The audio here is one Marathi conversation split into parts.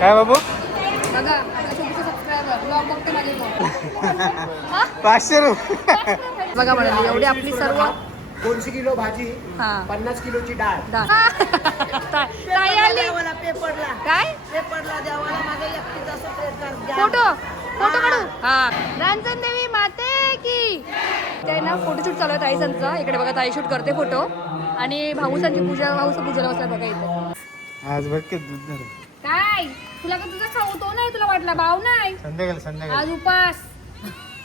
काय बाबू बघा आता छोटीचे सबस्क्रायबर ब्लॉग बघते माझे तो. 500 रुपये. बघा म्हणाली एवढी आपली सर्व 200 किलो भाजी, हा 50 किलोची डाळ. ताई आली पेपरला काय पेपरला द्यावाला माझा एकटीचा असं फोटो फोटो काढू हा रांजण देवी माते की ते ना फोटोशूट चालू आहे ताईसांचा. इकडे बघा ताई शूट करते फोटो आणि भाऊसांची पूजा भाऊचं पूजेला बसला बघा इथे. आज बघ की दूध नाही. काय तुला का तुझा खाऊ नाही तुला वाटला भाऊ नाही संध्याकाळी आज उपास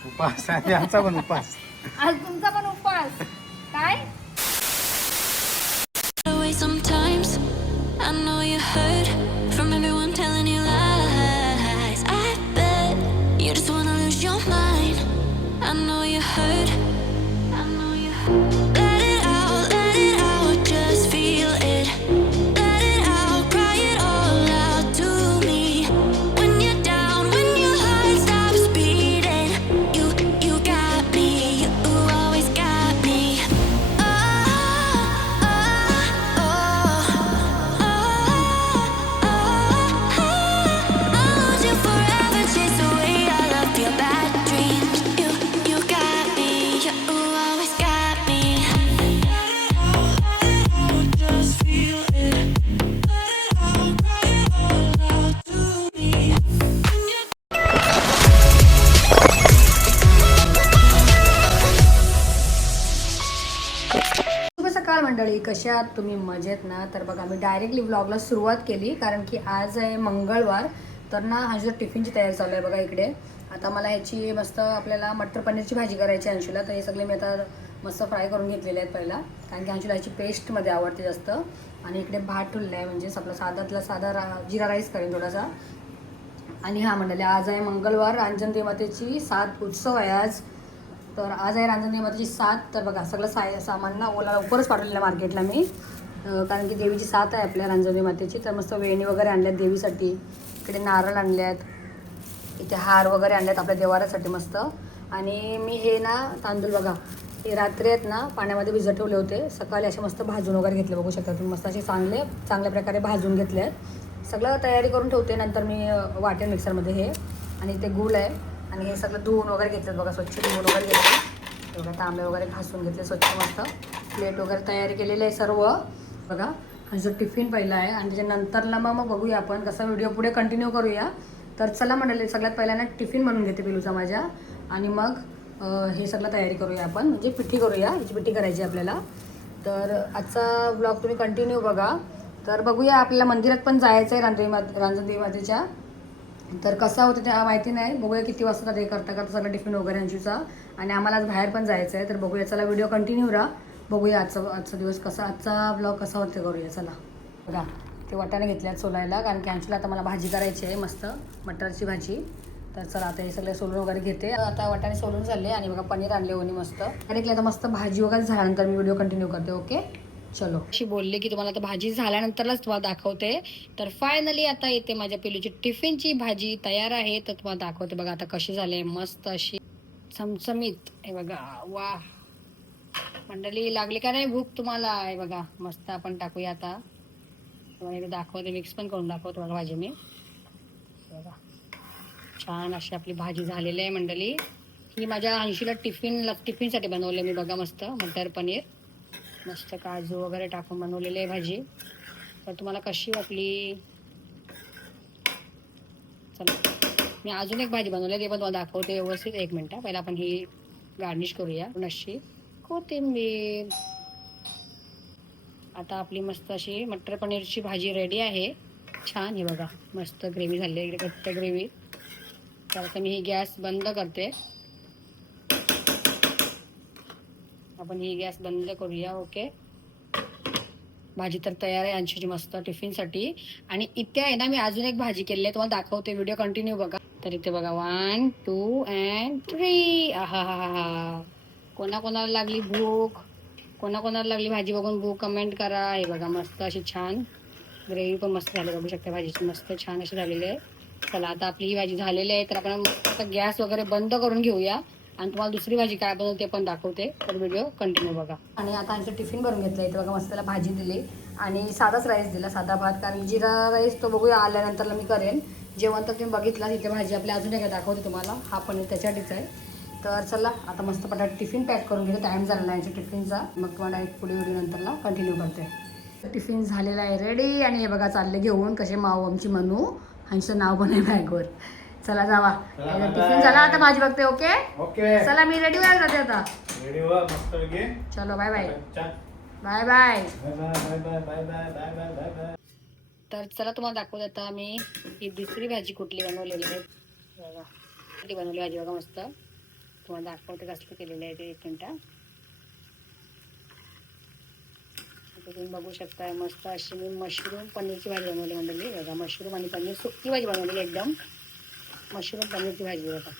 उपास आणि आमचा पण उपास. आज तुमचा पण उपवास काय away sometimes. I know you heard from everyone telling you lies. I bet you just wanna lose your mind. I know you heard. I know you heard. Let it out, just feel it. Let it out, cry it all out to me. When you're down, when your heart stops beating, you got me, you always got me. शुभ सकाळ मंडळी, कशा आहात तुम्ही? मजेत ना? तर बघा मी डायरेक्टली व्लॉगला सुरुवात केली कारण की आज आहे मंगळवार. तर ना ह्याची टिफिनची तयारी चालू आहे बघा इकडे. आता मला ह्याची मस्त आपल्याला मटर पनीरची भाजी करायची आहे अंशूला. तर हे सगळे मी आता मस्त फ्राय करून घेतलेले आहेत पहिला, कारण की अंशूला ह्याची पेस्टमध्ये आवडते जास्त. आणि इकडे भात ठुलला आहे, म्हणजेच आपला साधा जिरा राईस करेन थोडासा. आणि हा मंडळी आज आहे मंगळवार, रांजण देवतेची 7 उत्सव आहे आज. तर आज आहे रांजण देवतेची 7. तर बघा सगळं सामान ना ओला लवकरच पाठवलेलं मार्केटला मी, कारण की देवीची 7 आहे आपल्या रांजण मातेची. तर मस्त वेणी वगैरे आणल्यात देवीसाठी, इकडे नारळ आणल्यात, इथे हार वगैरे आणल्यात आपल्या देवाऱ्यासाठी मस्त. आणि मी हे ना तांदूळ बघा हे रात्री आहेत ना पाण्यामध्ये भिजत ठेवले होते, सकाळी असे मस्त भाजून वगैरे घेतले. बघू शकता तुम्ही मस्त असे चांगल्या प्रकारे भाजून घेतले आहेत. सगळं तयारी करून ठेवते, नंतर मी वाटेन मिक्सरमध्ये हे. आणि ते गूळ आहे आणि हे सगळं धुवून वगैरे घेतलं बघा, स्वच्छ धुवून वगैरे घेतले बघा, तांबे वगैरे घासून घेतले स्वच्छ मस्त. प्लेट वगैरे तयारी केलेली आहे सर्व बघा. हा जो टिफिन पहिला आहे आणि त्याच्यानंतरला मग बघूया आपण कसा व्हिडिओ पुढे कंटिन्यू करूया. तर चला म्हणाले सगळ्यात पहिल्यांदा टिफिन बनवून घेते पिलूचा माझ्या, आणि मग हे सगळं तयारी करूया आपण, म्हणजे पिठी करूया, ह्याची पिठी करायची आपल्याला. तर आजचा ब्लॉग तुम्ही कंटिन्यू बघा. तर बघूया आपल्याला मंदिरात पण जायचं आहे रांजण देवी मातेच्या. तर कसा होतं ते माहिती नाही, बघूया किती वाजता ते करता सगळं टिफिन वगैरे अंशूचा. आणि आम्हाला आज बाहेर पण जायचं आहे. तर बघूया, चला व्हिडिओ कंटिन्यू राहा. बघूया आजचा दिवस कसा, आजचा ब्लॉग कसा होते करूया. चला बघा ते वाटाणे घेतल्यात सोलायला, कारण की अंशूला आता मला भाजी करायची आहे मस्त मटरची भाजी. तर चला आता हे सगळे सोलून वगैरे घेते. आता वाटाणे सोलून झाले आणि बघा पनीर आणले होणी मस्त. डायरेक्टली आता मस्त भाजी वगैरे झाल्यानंतर मी व्हिडिओ कंटिन्यू करते. ओके चलो. अशी बोलले की तुम्हाला आता भाजी झाल्यानंतरच तुम्हाला दाखवते. तर फायनली आता येते माझ्या पिलूची टिफिनची भाजी तयार आहे. तर तुम्हाला दाखवते बघा आता कशी झाली, मस्त अशी चमचमीत. हे बघा वा मंडळी, लागली का नाही भूक तुम्हाला? हे बघा मस्त आपण टाकूया आता. तुम्हाला दाखवते, मिक्स पण करून दाखवतो बघा भाजी मी. बघा छान अशी आपली भाजी झालेली आहे मंडळी. ही माझ्या अंशीला टिफिनसाठी बनवले मी बघा, मस्त मटर पनीर मस्त काजू वगैरे टाकून बनवलेली आहे भाजी. तर तुम्हाला कशी वाटली? चला मी अजून एक भाजी बनवली, ते पण तुम्हाला दाखवते व्यवस्थित. 1 मिनटं पहिला आपण ही गार्निश करूया अशी कोथिंबीर. आता आपली मस्त अशी मटर पनीरची भाजी रेडी आहे. छान हे बघा मस्त ग्रेव्ही झाली आहे, इकडे घट्ट ग्रेव्ही. तर आता मी ही गॅस बंद करते. आपण ही गॅस बंद करूया. ओके भाजी तर तयार आहे अंशूची मस्त टिफिनसाठी. आणि इथे आहे ना मी अजून एक भाजी केली आहे, तुम्हाला दाखवते, व्हिडिओ कंटिन्यू बघा. तर इथे बघा 1 2 and 3. आहा हा हा हा, कोणाकोणाला लागली भूक, कोणाकोणाला लागली भाजी बघून भूक, कमेंट करा. हे बघा मस्त अशी छान ग्रेव्ही पण मस्त झाली, बघू शकता भाजीची मस्त छान अशी झालेली आहे. चला आता आपली ही भाजी झालेली आहे. तर आपण आता गॅस वगैरे बंद करून घेऊया आणि तुम्हाला दुसरी भाजी काय बनवते ते पण दाखवते, तर व्हिडिओ कंटिन्यू बघा. आणि आता आमचं टिफिन भरून घेतलं इथे बघा. मस्त त्याला भाजी दिली आणि साधाच राईस दिला, साधा भात. कारण जिरा राईस तो बघूया आल्यानंतरला मी करेन. जेवण तर तुम्ही बघितला. इथे भाजी आपली अजून काय दाखवते तुम्हाला. हा पनीर त्याच्यासाठीच आहे. तर चला आता मस्त पटाट टिफिन पॅक करून घेतो. टाईम झालेला आहे टिफिनचा. मग तुम्हाला डायरेक्ट पुढे व्हिडिओ नंतरला कंटिन्यू करते. टिफिन झालेला आहे रेडी. आणि हे बघा चालले घेऊन कसे माऊ आमची मनू. ह्यांचं नाव पण आहे बॅगवर. चला जावा. टिफिन झाला आता भाजी बघते. ओके ओके चला मी रेडी व्हायला जाते आता. रेडी व्हा मस्त पैकी. चलो bye bye. Bye bye. Bye bye bye bye bye bye bye bye bye. तर चला तुम्हाला दाखवत आता मी ही दुसरी भाजी कुठली बनवलेली आहे बघा. कुठली बनवली भाजी बघा मस्त. तुम्हाला दाखवते कसली केलेली आहे ते. एक मिनटं. तुम्ही बघू शकता मस्त अशी मी मशरूम पनीरची भाजी बनवली मंडळी बघा. मशरूम आणि पनीर सुकी भाजी बनवलेली एकदम. मशरूम पनीरची भाजी बघा.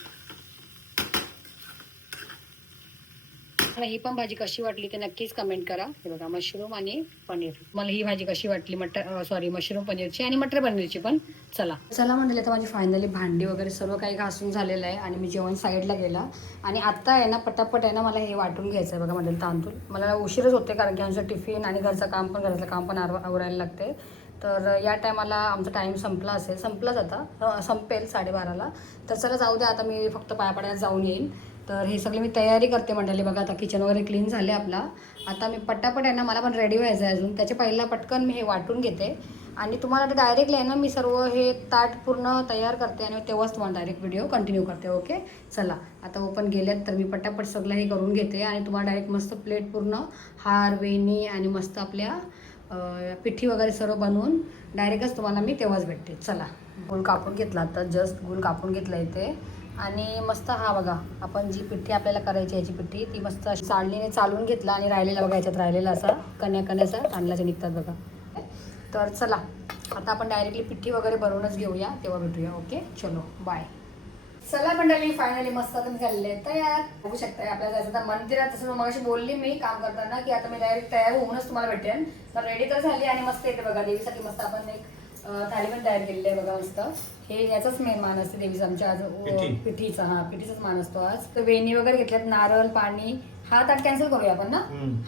मला ही पण भाजी कशी वाटली ते नक्कीच कमेंट करा. हे बघा मशरूम आणि पनीर. मला ही भाजी कशी वाटली मशरूम पनीरची आणि मटर पनीरची पण. चला म्हणले तर माझी फायनली भांडी वगैरे सर्व काही घासून झालेलं आहे आणि मी जेवण साईडला गेला. आणि आता आहे ना पटापट आहे ना मला हे वाटून घ्यायचं आहे बघा म्हणजे तांदूळ. मला उशीरच होते कारण की आमचं टिफिन आणि घरचं काम पण आवरायला लागते. तर या टायमाला आमचा टाईम संपलाच आता. संपेल 12:30ला. तर चला जाऊ द्या आता मी फक्त पाया पडायला जाऊन येईल. तर हे सगळी मी तयारी करते मंडळी बघा. आता किचन वगैरे क्लीन झाले आपला. आता मी पटापट आहे ना मला पण रेडी व्हायचं आहे अजून. त्याच्या पहिला पटकन मी हे वाटून घेते आणि तुम्हाला आता डायरेक्टली आहे ना मी सर्व हे ताट पूर्ण तयार करते आणि तेव्हाच तुम्हाला डायरेक्ट व्हिडिओ कंटिन्यू करते. ओके चला आता ओपन गेल्यात तर मी पटापट सगळं हे करून घेते आणि तुम्हाला डायरेक्ट मस्त प्लेट पूर्ण हार वेणी आणि मस्त आपल्या पिठी वगैरे सर्व बनवून डायरेक्टच तुम्हाला मी तेव्हाच भेटते. चला गुळ कापून घेतला आता जस्ट गुळ कापून घेतला इथे. आणि मस्त हा बघा आपण जी पिठी आपल्याला करायची याची पिठी ती मस्त अशी चाळणीने चालून घेतला आणि राहिलेला बघा याच्यात राहिलेला असा कण्याचा तांदळाच्या निघतात बघा. तर चला आता आपण डायरेक्टली पिठी वगैरे बनवूनच घेऊया तेव्हा भेटूया. ओके चलो बाय. चला मंडळी फायनली मस्त तुम्ही झालेले तयार. बघू शकता आपल्याला जायचं तर मंदिरात. तसं मग अशी बोलली मी काम करताना की आता मी डायरेक्ट तयार होऊनच तुम्हाला भेटेन. तर रेडी तर झाली आणि मस्त येते बघा देवीसाठी मस्त आपण एक थाली पण तयार केलेली आहे बघा मस्त. हे याचाच मेन मान असते देवीचा आमच्या आज पिठीचा. हा पिठीचाच मान असतो आज. तर वेणी वगैरे घेतल्यात नारळ पाणी. हा ताट कॅन्सल करूया आपण ना.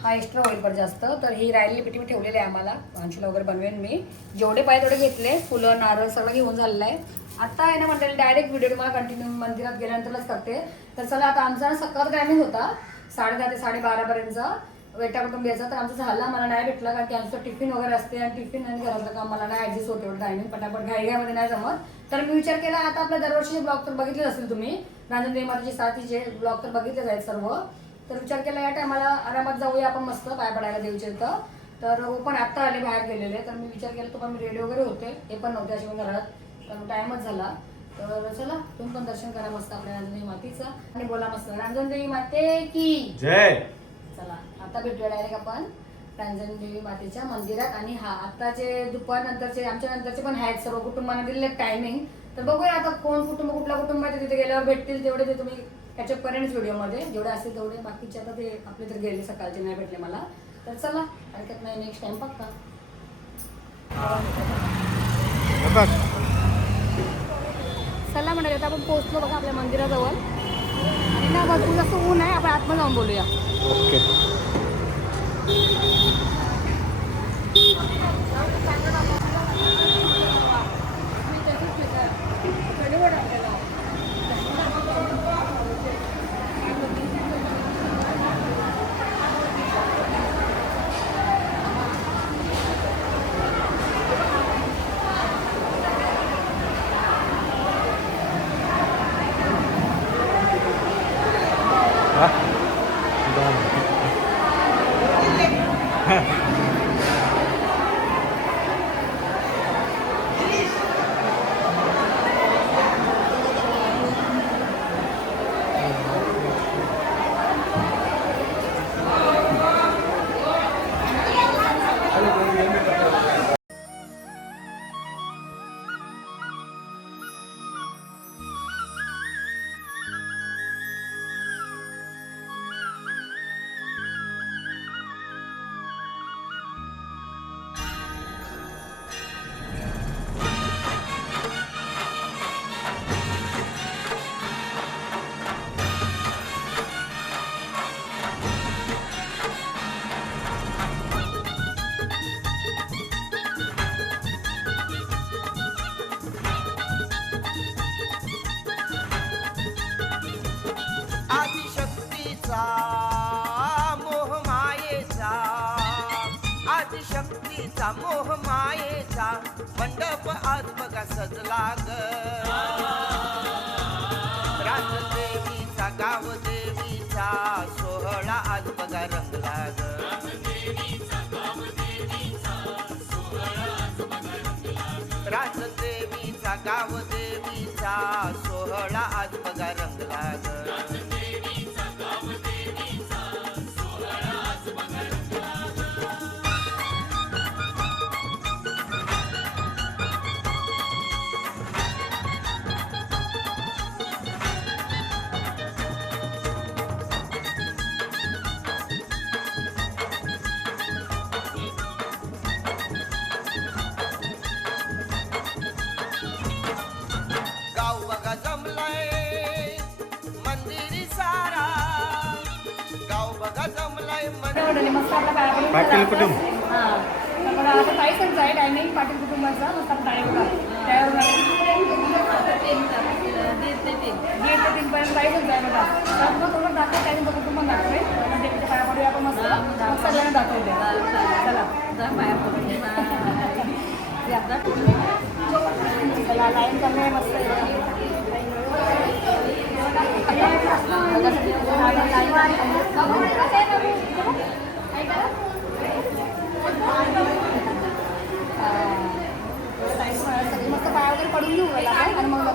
हा एक्स्ट्रा होईल पण जास्त. तर ही राहिलेली पिठी मी ठेवलेली आहे आम्हाला. अंशूला वगैरे बनवेन मी. जेवढे पाहिजे तेवढे घेतले. फुलं नारळ सगळं घेऊन झालेलं आहे. आता आहे ना म्हणते डायरेक्ट व्हिडिओ तुम्हाला कंटिन्यू मंदिरात गेल्यानंतरच करते. तर चला आता आमचा सकाळ टायमिंग होता 10:30 ते 12:30पर्यंतचा वेटा कुटुंबियाचा. तर आमचं झाला मला नाही भेटला कारण की आमचं टिफिन वगैरे असते आणि टिफिन आणि घरातलं काम मला नाही ॲडजस्ट होते एवढं टायमिंग पटापट घाईघाईमध्ये नाही जमत. तर मी विचार केला आता आपल्या दरवर्षीचे ब्लॉग तर बघितलेच असतील तुम्ही. रांजणदेवी मातेची साथीचे ब्लॉग तर बघितलेच आहेत सर्व. तर विचार केला या टायमाला आरामात जाऊया आपण मस्त पाय पडायला देवीच्या इथं. तर पण आत्ता आले बाहेर गेलेले. तर मी विचार केला तुम्हाला मी रेडी वगैरे होते. हे पण नव्हते अशी घरात. तर टाईमच झाला. तर चला तुम्ही पण दर्शन करा मस्त आपल्या रांजणदेवी मातेचा आणि बोला मस्त रांजणदेवी माते की जय. चला आता भेटूया डायरेक्ट आपण रांजणदेवी मातेच्या मंदिरात. आणि हा आत्ताचे दुपार नंतरचे आमच्या नंतरचे पण आहेत सर्व कुटुंबांना दिलेले टायमिंग. तर बघूया आता कोण कुठला कुटुंब आहे तिथे गेल्यावर भेटतील तेवढे ते तुम्ही कॅचअप करेनच व्हिडिओमध्ये जेवढे असतील तेवढे. बाकीचे आता ते आपले तर गेले सकाळचे नाही भेटले मला. तर चला हरकत नाही नेक्स्ट टाइम पक्का. चला म्हणाले आता आपण पोहोचलो बघा आपल्या मंदिराजवळ. आणि ना भरपूर जास्त ऊन आहे. आपण आतमध्ये जाऊन बोलूया. ओके देवीचा मोह मायेचा मंडप आज बघा सजला ग रात देवीचा गाव देवीचा सोहळा आज बघा रंगला ग रात देवीचा गाव देवीचा सोहळा आज बघा रंगला ग गाव बघा जमलाय मंदिरी सारा गाव बघा जमलाय मंडळी मस्त आपला पाया पाटील कुटुंब. तर बघा आता ताईसांचं आहे टायमिंग पाटील कुटुंबाचा मस्त आपण टाळी बघा त्यावर 1:30 पर्यंत ताईसांचं आहे बघा तर मग थोडं दाखवत टायमिंग कुटुंब दाखवते देवीच्या पाया पडूया आपण मस्त मग सगळ्यांना दाखवते चला पाया पडू चला लाईन कमी आहे मस्त सगळी मस्त पाया वगैरे पडून घेऊ मला आणि मग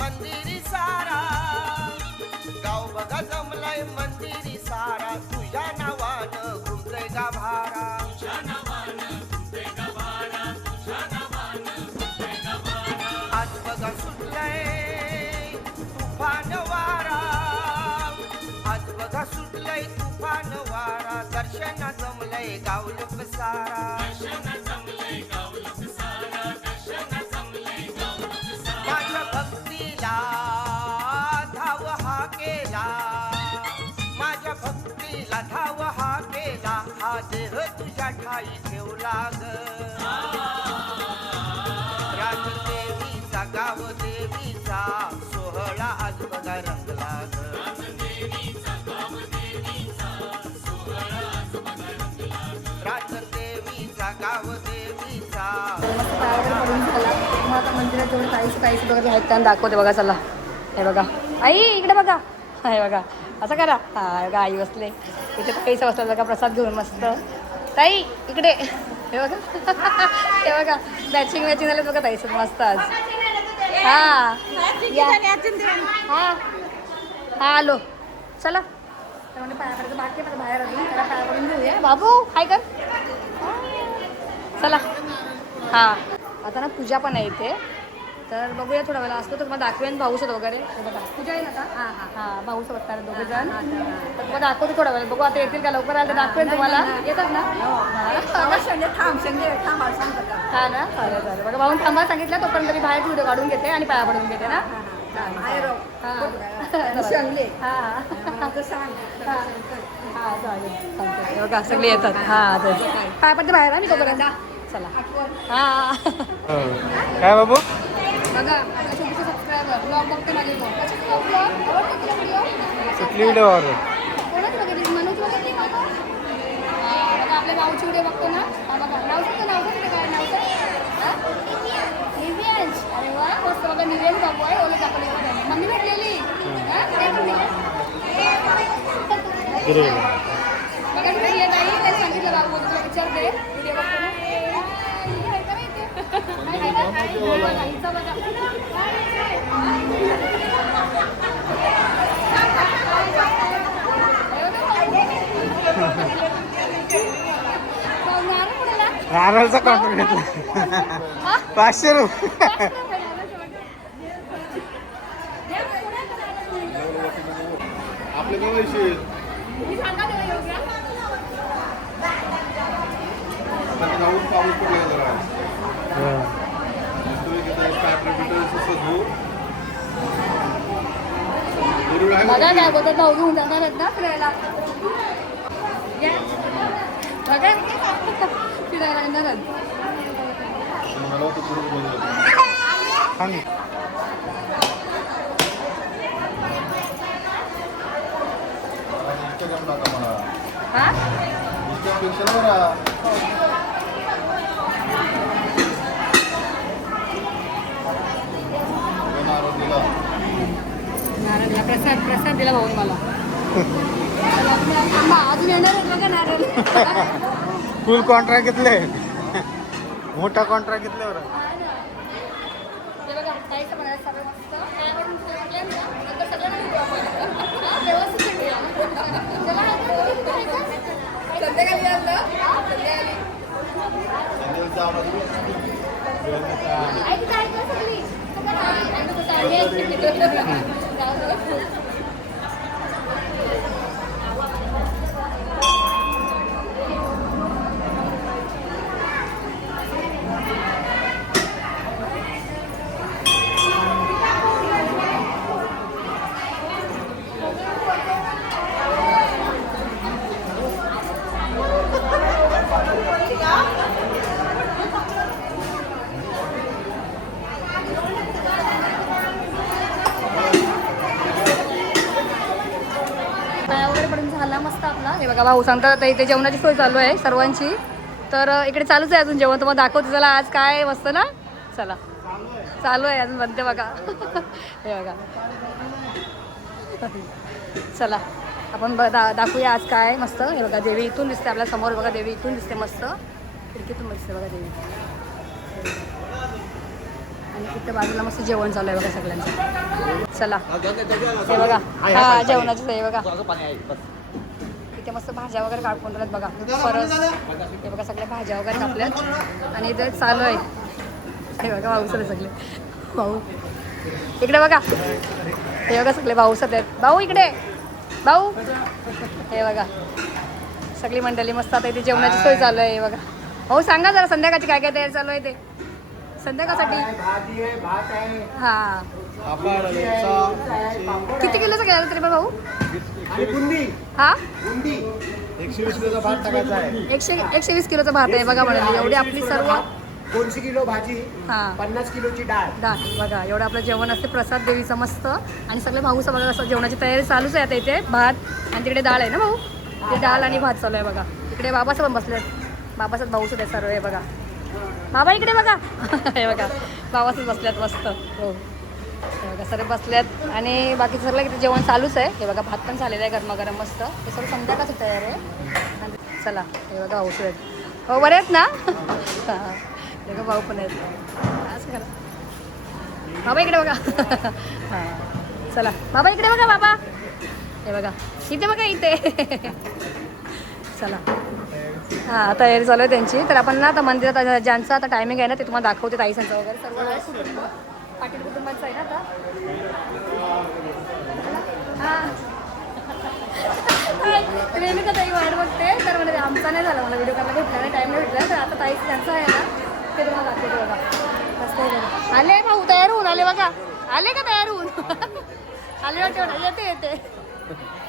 मंदिरी सारा गाव बघा जमलाय मंदिरी सारा तुझ्या नावानं घुमतय गाभारा आज बघा सुटलंय तुफान वारा आज बघा सुटलंय तुफान वारा दर्शना जमलंय गाव लोक सारा माझ्या भक्तीला धाव हा केला माझ्या भक्तीला धाव हा केला हा देह तुझ्या ठाई ठेवला ग राज देवीचा गाव देवीचा सोहळा आज बघा रंगला ग राज देवीचा गाव देवीचा मस्त पाया वगैरे पडून झाला मग आता मंदिरात जेवढे काहीच बघा आहेत त्यांना दाखवते बघा चला हे बघा आई इकडे बघा हे बघा असं करा हा बघा आई बसले इथे काहीच बसला बघा प्रसाद घेऊन मस्त ताई इकडे हे बघा हे बघा मॅचिंग झालं बघा ताईच मस्त आज हा हा हा आलो चला म्हणजे पाया पडायचं बाकी आहे बाहेर अजून त्याला पाया पडून घेऊया बाबू काय कर चला हां आता ना पूजा पण आहे इथे तर बघूया थोडा वेळा असतो तर तुम्हाला दाखवेन भाऊसोबत वगैरे हे बघा पूजा आहे ना आता हां हां हां भाऊसोबत बघतात दोघे जण तर तुम्हाला दाखवते थोडा वेळ बघू आता येतील का लवकर आलं तर दाखवेन तुम्हाला येतात ना हां ना चालेल चालेल बघा भाऊन थांबा सांगितलं तोपर्यंत मी बाहेर व्हिडिओ काढून घेते आणि पाया पडून घेते ना बघा सगळे येतात हां पाय पडते बाहेर मी तोपर्यंत चला हां काय बाबू बघा आता छोटीशी सबस्क्रायबर ब्लॉग बघते माझे कुठली व्हिडिओ कोणच बघितली मनोज बघितली का बघा आपल्या गावची व्हिडिओ बघतो ना हा बघा नाव काय नाव निव्यांश अरे वा मस्त बघा निव्यांश बाबू आहे ओळख दाखवली मम्मी भेटलेली बघा घरी येत आई त्यांनी सांगितलं बाबू तुला विचारते व्हिडिओ बघतो नारळचा कॉन्ट्रॅक्ट घेतला 500 रुपये आपले पैसे पाऊस पडला बघा काय बोलतात भाऊ घेऊन जाणार आहेत ना फिरायला बघा फिरायला येणार आहेत हा स्पेशल बरा नारळला प्रसाद दिला भाऊने मला. आंबा अजून येणार आहे बघा नारळ. फुल कॉन्ट्रॅक्ट घेतले. मोठा कॉन्ट्रॅक्ट घेतले बरं. ते बघा ताईचं म्हणायला सगळं मस्त त्यावरून म्हटलं ना नंतर सगळ्यांना भेटू आपण. व्यवस्थित भेटूया. संध्याकाळी आणलं संध्याकाळी वगैरे पण झाला मस्त आपला. हे बघा भाऊ सांगतात आता इथे जेवणाची सोय चालू आहे सर्वांची. तर इकडे चालूच आहे अजून जेवण. तुम्हाला दाखवते चला आज काय मस्त ना. चला चालू आहे अजून बनते बघा. हे बघा चला आपण दाखवूया आज काय मस्त. हे बघा देवी इथून दिसते आपल्या समोर. बघा देवी इथून दिसते मस्त. खिडकीतून दिसते बघा देवी. आणि तिथे बाजूला मस्त जेवण चालू आहे बघा सगळ्यांचं. चला हे बघा हा जेवणाची सोय बघा. इथे मस्त भाज्या वगैरे काढून राहिल्यात बघा. परत हे बघा सगळ्या भाज्या वगैरे कापल्यात आणि इथे चालू आहे. हे बघा भाऊ सगळे सगळे भाऊ इकडे बघा. हे बघा सगळे भाऊ सगळे आहेत. भाऊ इकडे भाऊ. हे बघा सगळी मंडळी मस्त. आता इथे जेवणाची सोय चालू आहे. हे बघा भाऊ सांगा जरा संध्याकाळची काय काय तयारी चालू आहे ते संध्याकाळसाठी. हा किती किलोचं घ्यायला तरी पण भाऊ. हा 120 किलोचा भात टाकायचा आहे. 120 किलोचा भात आहे बघा म्हणाले. एवढी आपली सर्व 200 किलो भाजी. हा 50 किलोची डाळ. बघा एवढं आपलं जेवण असते प्रसाद देवीचं मस्त. आणि सगळे भाऊ बघा असं जेवणाची तयारी चालूच आहे आता. इथे भात आणि तिकडे डाळ आहे ना भाऊ. ते डाळ आणि भात चालू आहे बघा. इकडे बाबासं पण बसलेत. बाबासच भाऊच आहे सर्व. आहे बघा बाबा इकडे बघा. हे बघा बाबासच बसल्यात मस्त. हो हे बघा सर्व बसल्यात आणि बाकी सगळं इथे जेवण चालूच आहे. हे बघा भात पण झालेलं आहे गरमागरम मस्त. हे सर्व संध्याकाळचं तयार आहे. चला हे बघा भाऊच आहेत. हो बरे आहेत ना. हां हे बघा भाऊ पण आहेत. असं करा बाबा इकडे बघा. हां चला बाबा इकडे बघा बाबा. हे बघा इथे बघा इथे. चला हां तयारी चालू आहे त्यांची. तर आपण ना आता मंदिरात ज्यांचं आता टायमिंग आहे ना ते तुम्हाला दाखवते. ताईसांचं वगैरे सर्व कुटुंब पाटील कुटुंबाचं आहे ना आता. हां रेणुका ताई वाट बघते. तर म्हणजे आमचा नाही झाला मला व्हिडिओ करायला भेटला नाही. टाईम नाही भेटला. तर आता ताई ज्यांचं आहे ना ते तुम्हाला दाखवते बघा. मस्त आहे. आले भाऊ तयार होऊन आले बघा. आले का तयार होऊन. आले वाटतं येते येते.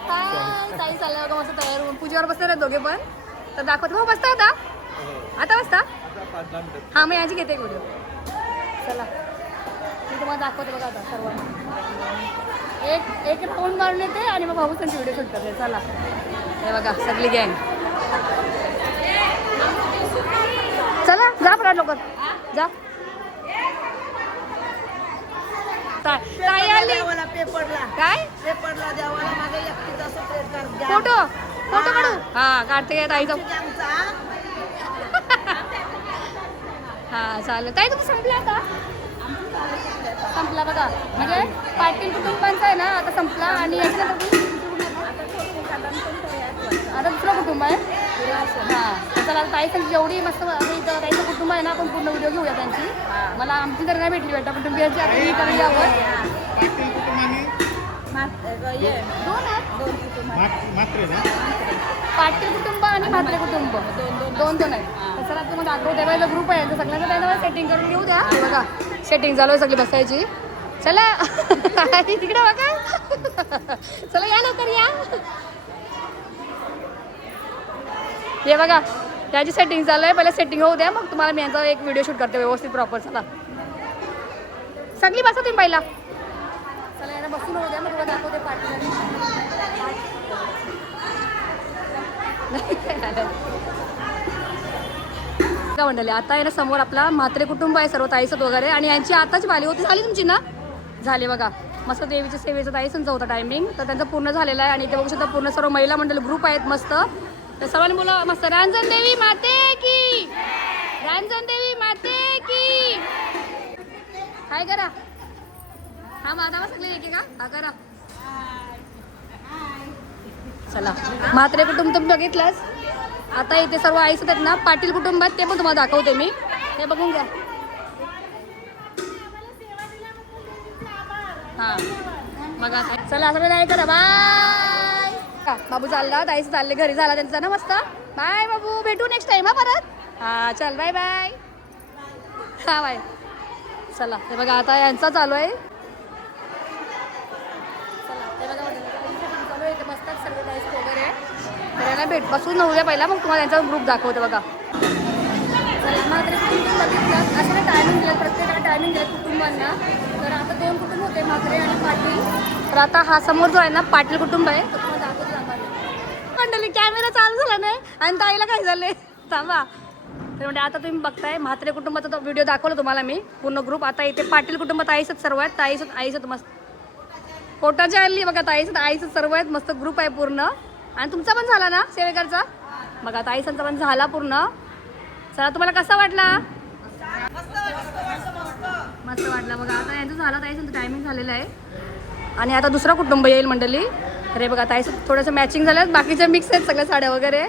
हां ताई चाललं बघा मस्त तयार होऊन. पूजेवर बसले आहेत दोघे पण. तर दाखवते भाऊ बसता आता बसता. हां मग याची घेते एक व्हिडिओ. चला मी तुम्हाला दाखवते बघा आता सर्वांना. एक राऊंड मारून येते आणि मग भाऊ त्यांची व्हिडिओ शूट करते. चला हे बघा सगळी गँग. चला जा पडा लवकर जा. ताई आली पेपरला काय पेपरला द्यावाला माझ्या एकटीचा सेपरेट कर. फोटो फोटो काढू. हां काढते काय ताईचा. हां चालेल. ताई तुम्ही संपला का. संपला बघा म्हणजे पाटील कुटुंबांचा आहे ना आता संपला. आणि आता दुसरं कुटुंब आहे. हां चला ताईचं जेवढी मस्त इथं ताईचं कुटुंब आहे ना आपण पूर्ण व्हिडिओ घेऊया त्यांची. मला आमची तरी नाही भेटली वाटतं कुटुंबियांची. आता ही करून यावर दोन पाटील कुटुंब आणि म्हात्रे कुटुंब दोन आहेत. तर चला तुम्हाला दाखवते वेळेला ग्रुप आहे तर सगळ्यांना त्यांना सेटिंग करून घेऊ द्या. बघा सेटिंग चालू आहे सगळी बसायची. चला तिकडे बघा. चला या लवकर या. हे बघा त्याची सेटिंग चालू आहे. पहिले सेटिंग होऊ द्या मग तुम्हाला मी यांचा एक व्हिडिओ शूट करते व्यवस्थित प्रॉपर. चला सगळी बसा तुम्ही पहिला. चला यांना बसून होऊ द्या मग तुला दाखवते पाटील. का मंडळी आता आहे ना समोर आपला म्हात्रे कुटुंब आहे सर्व ताईसत वगैरे आणि यांची आताच वाली होती झाली तुमची ना झाली बघा मस्त देवीच्या सेवेचा ताईसंचा होता टायमिंग तर त्यांचं पूर्ण झालेलं आहे आणि ते बघू शकता पूर्ण सर्व महिला मंडळ ग्रुप आहेत मस्त तर सर्वांनी बोला मस्त रांजण देवी माते की रांजण देवी माते की काय करा हा माझा सगळे एक का हा करा चला म्हात्रे कुटुंब तुम्ही बघितलंच आता इथे सर्व आईसत आहेत ना पाटील कुटुंबात ते पण तुम्हाला दाखवते मी ते बघून घ्या हा बघा चला सगळं नाही करा बाय बाबू चालला ताईचं चालले घरी झाला त्यांचा ना मस्त बाय बाबू भेटू नेक्स्ट टाइम हा परत हा चल बाय बाय हा बाय चला हे बघा आता यांचा चालू आहे चला हे बघा चालू आहे मस्त सर्व ताईस वगैरे तर यांना भेट बसून नव्हत्या पहिला मग तुम्हाला त्यांचा ग्रुप दाखवते बघा चला मात्र कुटुंब बघितलं असं नाही टायमिंग दिलं प्रत्येकाला टायमिंग दिलं कुटुंबांना तर आता 2 कुटुंब होते म्हात्रे आणि पाटील तर आता हा समोर जो आहे ना पाटील कुटुंब आहे तो तुम्हाला दाखवतो मंडळी कॅमेरा चालू झाला नाही आणि ताईला काय झाले थांबा तर म्हणजे आता तुम्ही बघताय म्हात्रे कुटुंबाचा तो व्हिडिओ दाखवला तुम्हाला मी पूर्ण ग्रुप आता इथे पाटील कुटुंबात आईसत सर्व आहेत ताईसत आईसत मस्त पोटाच्या हल्ली बघा ताईसत आईसत सर्व आहेत मस्त ग्रुप आहे पूर्ण आणि तुमचा पण झाला ना सेवेकरचा बघा ताईसांचा पण झाला पूर्ण चला तुम्हाला कसा वाटला मस्त वाटला बघा आता यांचं झालं ताईसांचं टायमिंग झालेलं आहे आणि आता दुसरा कुटुंब येईल मंडळी अरे बघा ताईसं थोडंसं मॅचिंग झालं बाकीच्या मिक्स आहेत सगळ्या साड्या वगैरे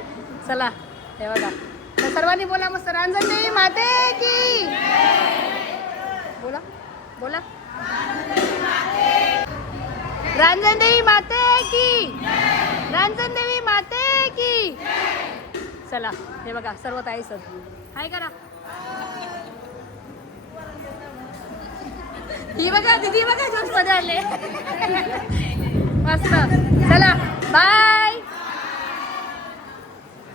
चला हे बघा तर सर्वांनी बोला मस्त रांजण देवी माते की बोला बोला रांजण देवी माते की रांजण देवी माते की चला हे बघा सर्व ताईसत हाय करा ही बघा दीदी बघा जोशमध्ये आले मस्त चला बाय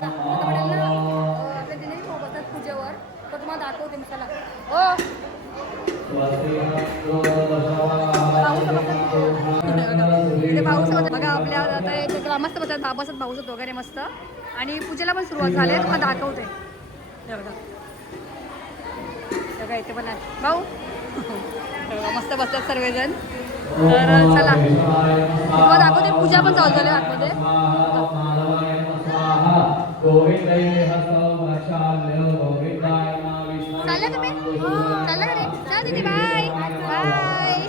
आपल्या दिने बसतात पूजेवर तर तुम्हाला दाखवते मी चला हो भाऊसोबत बघा आपल्या आता एक ग्रामस्थ बसतात बाबासत भाऊसत वगैरे मस्त आणि पूजेला पण सुरुवात झाली आहे तुम्हाला दाखवते बघा इथे पण आहे भाऊ मस्त बसतात सर्वजण तर चला तुम्हाला दाखवते पूजा पण चालू झाली आतमध्ये चालल्या तुम्ही चालला घरी चला दीदी बाय बाय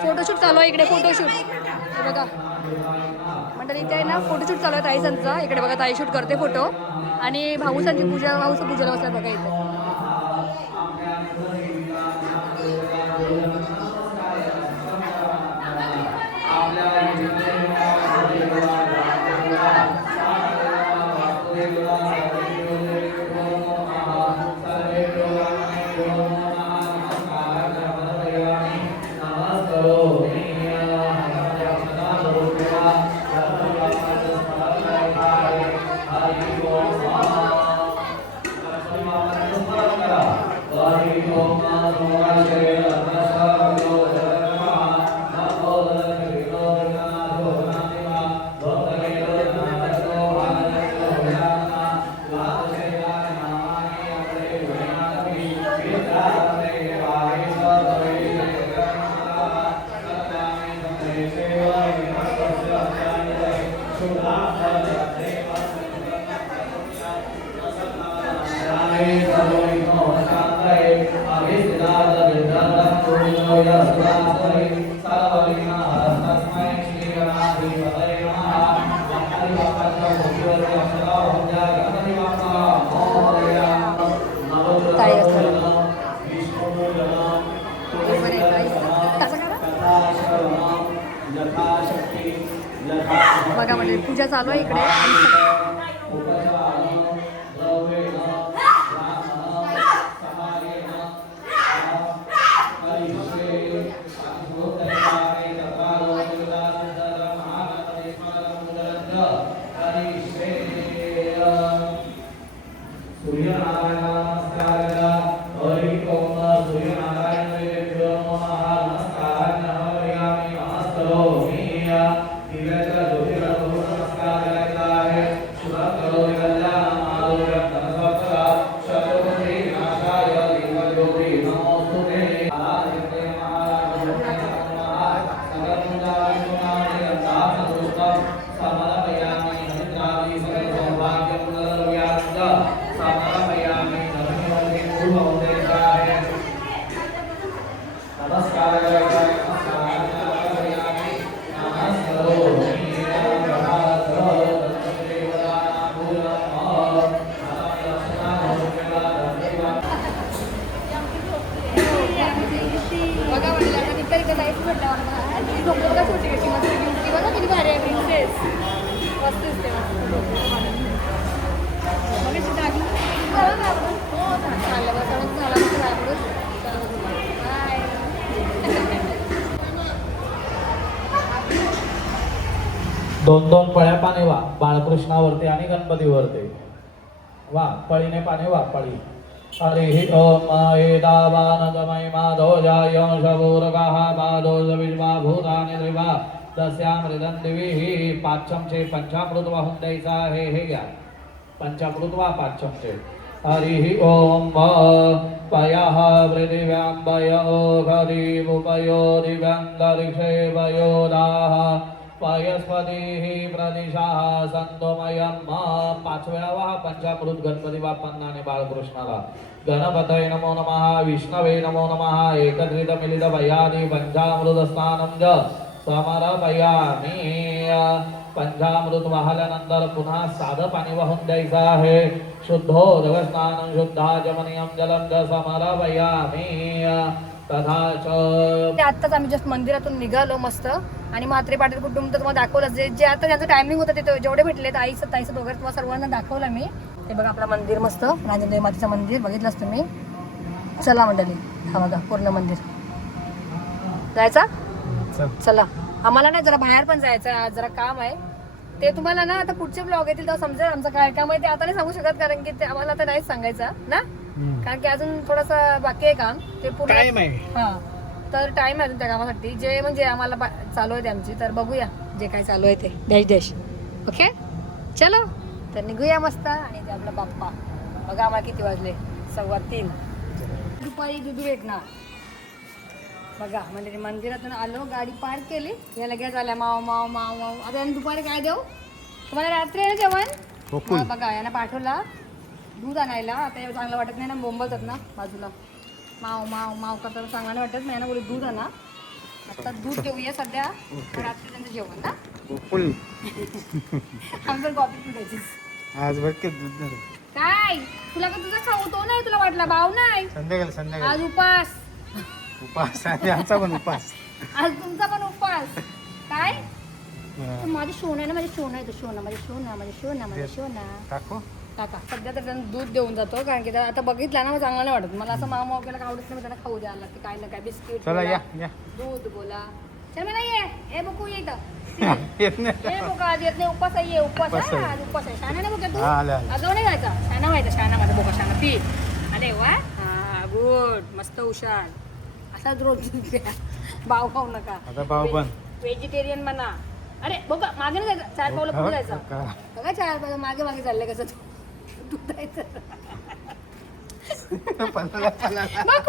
फोटोशूट चालू आहे इकडे फोटोशूट हे बघा मंडळी इथे आहे ना फोटोशूट चालू आहे ताईसांचा इकडे बघा ताई शूट करते फोटो आणि भाऊसांची पूजा भाऊचं पूजेला बसतात बघा इथे बघा म्हणजे पूजा चालू आहे इकडे 2 पळ्या पाणी वा बाळकृष्णावरती आणि गणपतीवरती वा पळीने पाणी वा पळी हरि ओम एदावानगमय माधोजाय शबूरगाः पादोजविश्वा भूतानि त्रिवा दस्यामृतं दिविः पाचमचे पंचामृत वाहून द्यायचा आहे हे घ्या पंचामृत वा पाचमचे हरि ओम पयः पृथिव्याम्बयो घरीमुपयो दिव्यन्तरिक्षेवयोदाः पयस्पतिः प्रदिशाः संतोमयम् 5 वेळा वा पंचामृत गणपती बाप्पांना आणि बाळकृष्णाला गणपतये नमो नमः विष्णवे नमो नमः एकत्रित मिलित भयादी पंचामृत स्नानं च समर्पयामि पंचामृत वाहल्यानंतर पुन्हा साधं पाणी वाहून द्यायचं आहे शुद्धोदक स्नानं शुद्धाचमनीयं जलं च समर्पयामि तथा च आत्ताच आम्ही जस्ट मंदिरातून निघालो मस्त आणि म्हात्रे पाटील कुटुंब तर तुम्हाला दाखवलं जे आता ज्यांचं टायमिंग होतं ते जेवढे भेटले ताईचं वगैरे तुम्हाला सर्वांना दाखवलं मी हे बघा आपलं मंदिर मस्त रांजणदेवी मातेचं मंदिर बघितलंच तुम्ही चला मंडळी हा बघा पूर्ण मंदिर जायचा चला आम्हाला ना जरा बाहेर पण जायचं आज जरा काम आहे ते तुम्हाला ना आता पुढचे ब्लॉग येतील तेव्हा समजेल आमचं काय काम आहे ते आता नाही सांगू शकत कारण की ते आम्हाला आता नाहीच सांगायचं ना कारण की अजून थोडंसं बाकी आहे काम ते पूर्ण हा तर टाइम आहे अजून त्या कामासाठी जे म्हणजे आम्हाला चालू आहे ते आमची तर बघूया जे काय चालू आहे ते डॅश ओके चलो तर निघूया मस्त आणि ते आपला बाप्पा बघा आम्हाला किती वाजले 3:15 दुपारी दूध भेटणार बघा म्हणजे मंदिरातून आलो गाडी पार्क केली या लगेच आल्या माव माव माव माव आता यांना दुपारी काय देऊ तुम्हाला रात्री आहे ना जेवण बघा यांना पाठवला दूध आणायला आता एवढं चांगलं वाटत नाही ना बोंबलतात ना बाजूला माव माव माव करताना चांगलं नाही वाटत नाही ना बोलू दूध आणा आता दूध देऊया सध्या रात्री त्यांचं जेवण ना आमचं कॉफी पिठायचीच आज बघ की दूध नाही. काय तुला का तुझा खाऊ तो नाही तुला वाटला भाव नाही संध्याकाळी आज उपास उपास आहे आमचा पण उपास आज तुमचा पण उपास काय माझी शोना आहे ना माझी शोना आहे तो शोना माझी शोना माझी शोना माझी शोना टाकू काका सध्या तर त्यांना दूध देऊन जातो कारण की आता बघितलं ना मग चांगलं नाही वाटत मला असं मामा केला आवडत नाही त्यांना खाऊ द्यायला लागते काय ना काय बिस्किट चला या दूध बोला चल मी नाही ये बघू ये इथं येत नाही हे बोका आज येत नाही उपवास आहे उपवास आहे आज उपवास आहे शाना नाही बोका तू हा, आले, आले. अजून नाही जायचा शाना व्हायचा शाना माझा बोका शाना पी अरे वा हा गुड मस्त हुशार असाच रोज दूध प्या भाव खाऊ नका आता भाव पण व्हेजिटेरियन म्हणा अरे बोका मागे नाही जायचं 4 पावलं पुढे जायचं का? बघा 4 पावलं मागे मागे चाललंय कसं दूध द्यायचं बघ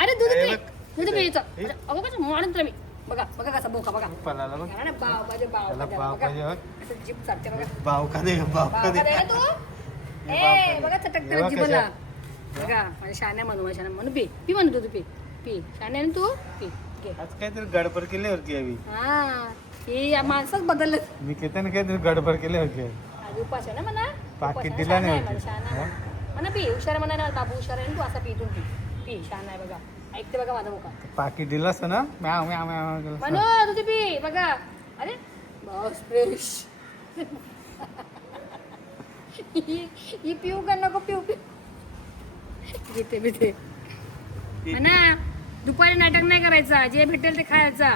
अरे दूध पी दूध प्यायचं अगं कसं म्हणून तर मी बघा बघा कसा बोका बघा पलाला बघ ना भाव पाहिजे भाव त्याला पाहिजे भाव बघा. पाहिजे बघ. असं जीभ चालते बघा भाव का दे भाव का भाव दे का दे तू ए बघा चटक बघा जीभला कशा. बघा माझ्या शाण्या म्हणू माझ्या शाण्या म्हणू पी म्हणू तू पी पी शाण्या तू पी घे आज काहीतरी गडबड केली होती आम्ही हा ही माणसंच बदललं मी किती ना काहीतरी गडबड केली होती आज उपास आहे ना म्हणा पाकीट उपास आहे, दिला नाही शाणा आहे होती. माझा, शाणा आहे. म्हणा पी हुशार म्हणा ना बाबू हुशार आहे ना तू असा पी तू पी शाणा आहे बघा ऐकते बघा माझा बोका पाकिट दिलं असतं ना म्याव म्याव म्याव केलं असतं. म्हणू तू पी बघा अरे बस फ्रेश ही पिऊ का नको पिऊ पिऊ घेते बिते म्हणा दुपारी नाटक नाही करायचा जे भेटेल ते खायचा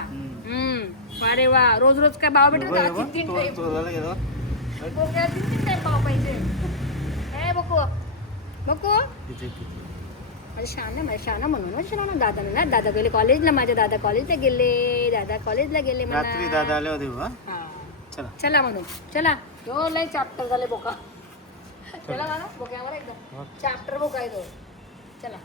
अरे वा रोज रोज काय भाव भेटेल का तीन टाईम बोक्याला तीन टाईम भाव पाहिजे ए बघू बघू माझ्या शाना म्हणून माझ्या शाना दादाने ना दादा गेले कॉलेजला माझ्या दादा कॉलेजला गेले म्हणा. रात्री दादा आले होते बा हा. चला चला म्हणून चला तो लय चॅप्टर झाले बोका चला ना बोक्यावर एकदम चॅप्टर बोका आहे तो चला